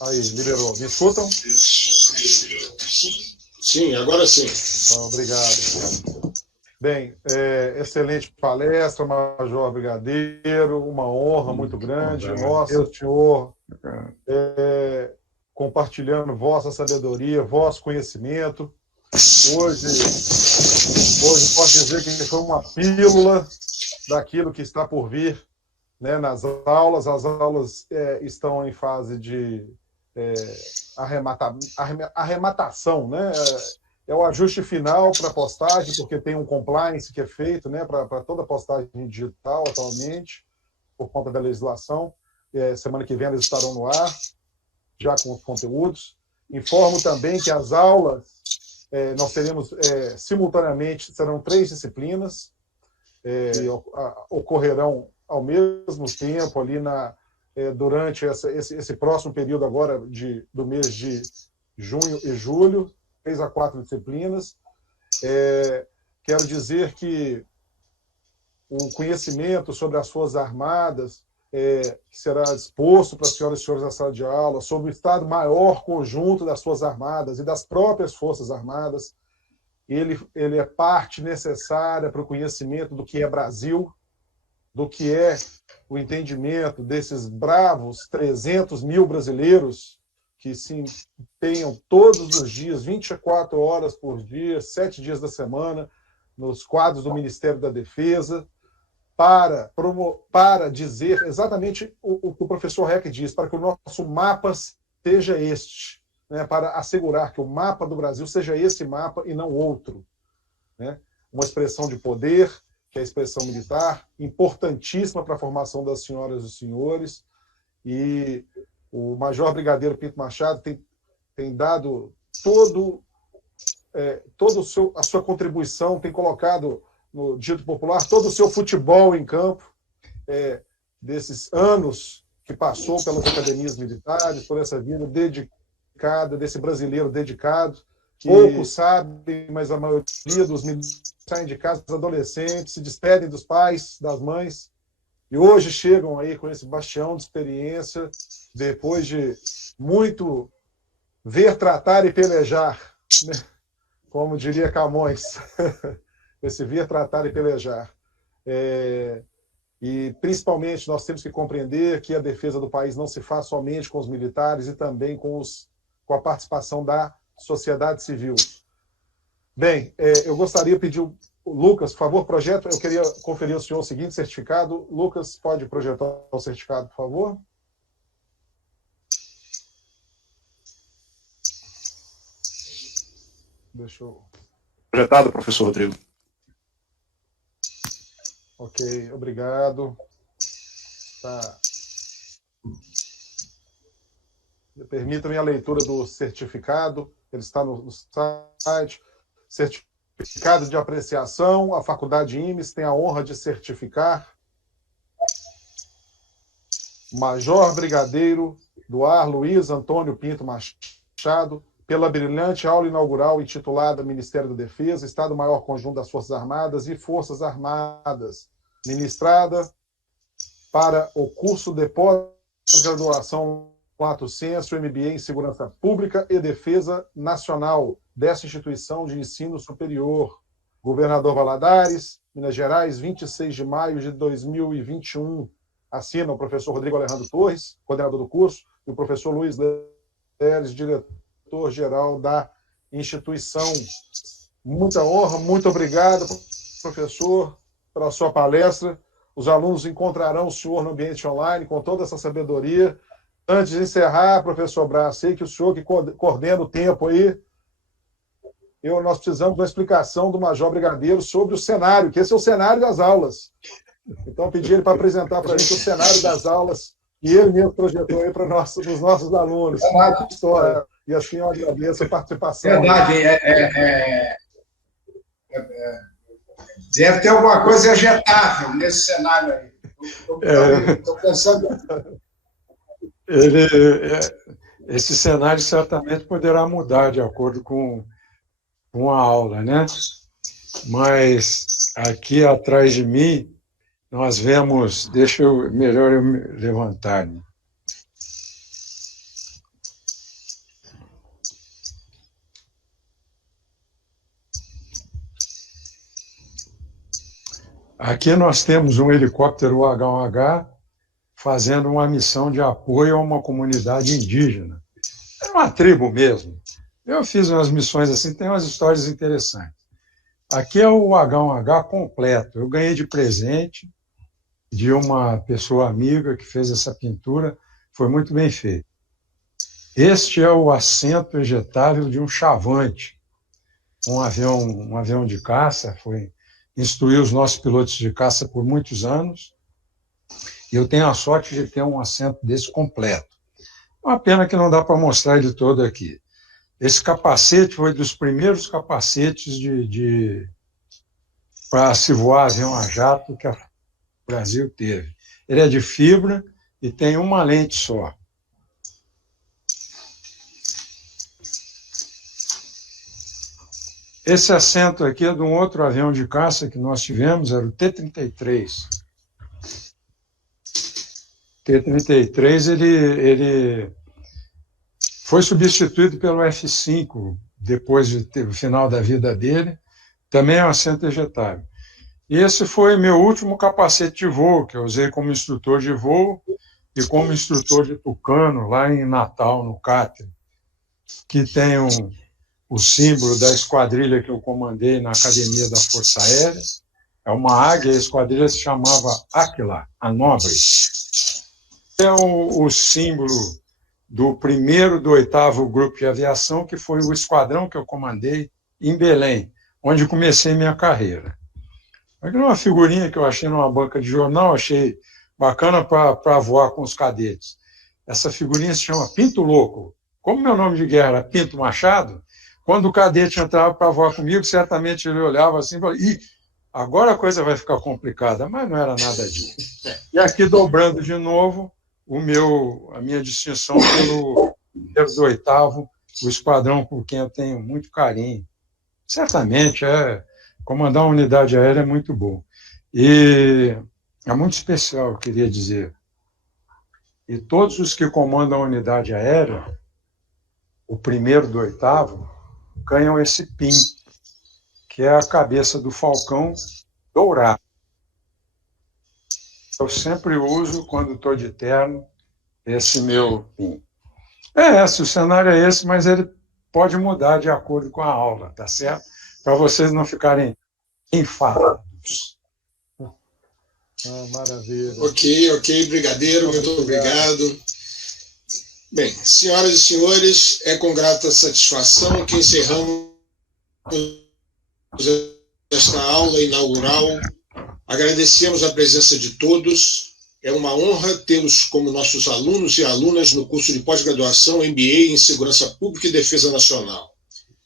Aí, liberou. Me escutam? Sim, agora sim. Obrigado. Bem, excelente palestra, Major Brigadeiro, uma honra muito grande. Nossa, senhor, compartilhando vossa sabedoria, vosso conhecimento. Hoje posso dizer que foi uma pílula daquilo que está por vir, né, nas aulas. As aulas estão em fase de arrematação, né? É o ajuste final para a postagem, porque tem um compliance que é feito, né, para toda a postagem digital atualmente, por conta da legislação. Semana que vem eles estarão no ar, já com os conteúdos. Informo também que as aulas, nós teremos simultaneamente, serão 3 disciplinas, e ocorrerão ao mesmo tempo ali durante esse próximo período agora do mês de junho e julho, 3 a 4 disciplinas. Quero dizer que o conhecimento sobre as Forças Armadas, que será exposto para as senhoras e senhores da sala de aula, sobre o Estado-Maior Conjunto das Forças Armadas e das próprias Forças Armadas, ele é parte necessária para o conhecimento do que é Brasil, do que é o entendimento desses bravos 300 mil brasileiros que se empenham todos os dias, 24 horas por dia, 7 dias da semana, nos quadros do Ministério da Defesa, para dizer exatamente o que o professor Reck diz, para que o nosso mapa seja este. né, para assegurar que o mapa do Brasil seja esse mapa e não outro, né? Uma expressão de poder, que é a expressão militar, importantíssima para a formação das senhoras e senhores, e o Major Brigadeiro Pinto Machado tem dado a sua contribuição, tem colocado no dito popular todo o seu futebol em campo, desses anos que passou pelas academias militares, por essa vida dedicada, desse brasileiro dedicado. Poucos sabem, mas a maioria dos militares saem de casa, os adolescentes, se despedem dos pais, das mães, e hoje chegam aí com esse bastião de experiência, depois de muito ver, tratar e pelejar, né? Como diria Camões, esse ver, tratar e pelejar. E, principalmente, nós temos que compreender que a defesa do país não se faz somente com os militares e também com a participação da sociedade civil. Bem, eu gostaria de pedir o Lucas, por favor, projeto. Eu queria conferir ao senhor o seguinte certificado. Lucas, pode projetar o certificado, por favor? Deixa eu... Projetado, professor Rodrigo. Ok, obrigado. Tá. Permita-me a leitura do certificado. Ele está no site. Certificado de apreciação. A Faculdade IMES tem a honra de certificar Major Brigadeiro Duar Luiz Antônio Pinto Machado pela brilhante aula inaugural intitulada Ministério da Defesa, Estado-Maior Conjunto das Forças Armadas e Forças Armadas, ministrada para o curso de pós-graduação Lato Sensu, MBA em Segurança Pública e Defesa Nacional, dessa instituição de ensino superior. Governador Valadares, Minas Gerais, 26 de maio de 2021. Assina o professor Rodrigo Alejandro Torres, coordenador do curso, e o professor Luiz Leles, diretor-geral da instituição. Muita honra, muito obrigado, professor, pela sua palestra. Os alunos encontrarão o senhor no ambiente online com toda essa sabedoria. Antes de encerrar, professor Braz, sei que o senhor que coordena o tempo aí, nós precisamos de uma explicação do Major Brigadeiro sobre o cenário, que esse é o cenário das aulas. Então, pedi ele para apresentar para a gente o cenário das aulas que ele mesmo projetou aí para os nossos alunos. História. E assim eu agradeço a participação. Verdade. Deve ter alguma coisa ejetável nesse cenário aí. Estou pensando... Esse cenário certamente poderá mudar de acordo com a aula, né? Mas aqui atrás de mim nós vemos, melhor eu levantar-me. Aqui nós temos um helicóptero UH-1H fazendo uma missão de apoio a uma comunidade indígena. É uma tribo mesmo. Eu fiz umas missões assim, tem umas histórias interessantes. Aqui é o UH-1H completo. Eu ganhei de presente de uma pessoa amiga que fez essa pintura, foi muito bem feito. Este é o assento ejetável de um Chavante, um avião de caça, instruiu os nossos pilotos de caça por muitos anos, e eu tenho a sorte de ter um assento desse completo. Uma pena que não dá para mostrar ele todo aqui. Esse capacete foi dos primeiros capacetes para se voar avião a jato que o Brasil teve. Ele é de fibra e tem uma lente só. Esse assento aqui é de um outro avião de caça que nós tivemos, era o T-33. T-33, ele foi substituído pelo F-5, depois do final da vida dele, também é um assento ejetável. E esse foi meu último capacete de voo, que eu usei como instrutor de voo e como instrutor de tucano, lá em Natal, no CAT, que tem o símbolo da esquadrilha que eu comandei na Academia da Força Aérea. É uma águia, a esquadrilha se chamava Áquila, a Nobre. É o símbolo do 1º do 8º Grupo de Aviação, que foi o esquadrão que eu comandei em Belém, onde comecei minha carreira. Aqui uma figurinha que eu achei numa banca de jornal, achei bacana para voar com os cadetes. Essa figurinha se chama Pinto Louco. Como meu nome de guerra era Pinto Machado, quando o cadete entrava para voar comigo, certamente ele olhava assim e falava: ih, agora a coisa vai ficar complicada, mas não era nada disso. E aqui, dobrando de novo, a minha distinção pelo 1º do 8º, o esquadrão por quem eu tenho muito carinho. Certamente, comandar uma unidade aérea é muito bom. E é muito especial, eu queria dizer. E todos os que comandam a unidade aérea, o 1º do 8º, ganham esse PIN, que é a cabeça do falcão dourado. Eu sempre uso, quando estou de terno, esse meu PIN. Se o cenário é esse, mas ele pode mudar de acordo com a aula, tá certo? Para vocês não ficarem enfadados. Maravilha. Ok, brigadeiro, muito obrigado. Bem, senhoras e senhores, é com grata satisfação que encerramos esta aula inaugural. Agradecemos a presença de todos. É uma honra tê-los como nossos alunos e alunas no curso de pós-graduação MBA em Segurança Pública e Defesa Nacional.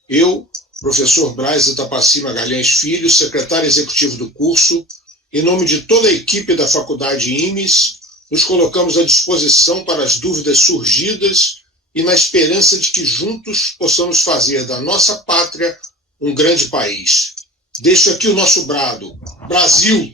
Eu, professor Braz Itapaci Magalhães Filho, secretário executivo do curso, em nome de toda a equipe da Faculdade IMES, nos colocamos à disposição para as dúvidas surgidas e na esperança de que juntos possamos fazer da nossa pátria um grande país. Deixo aqui o nosso brado: Brasil!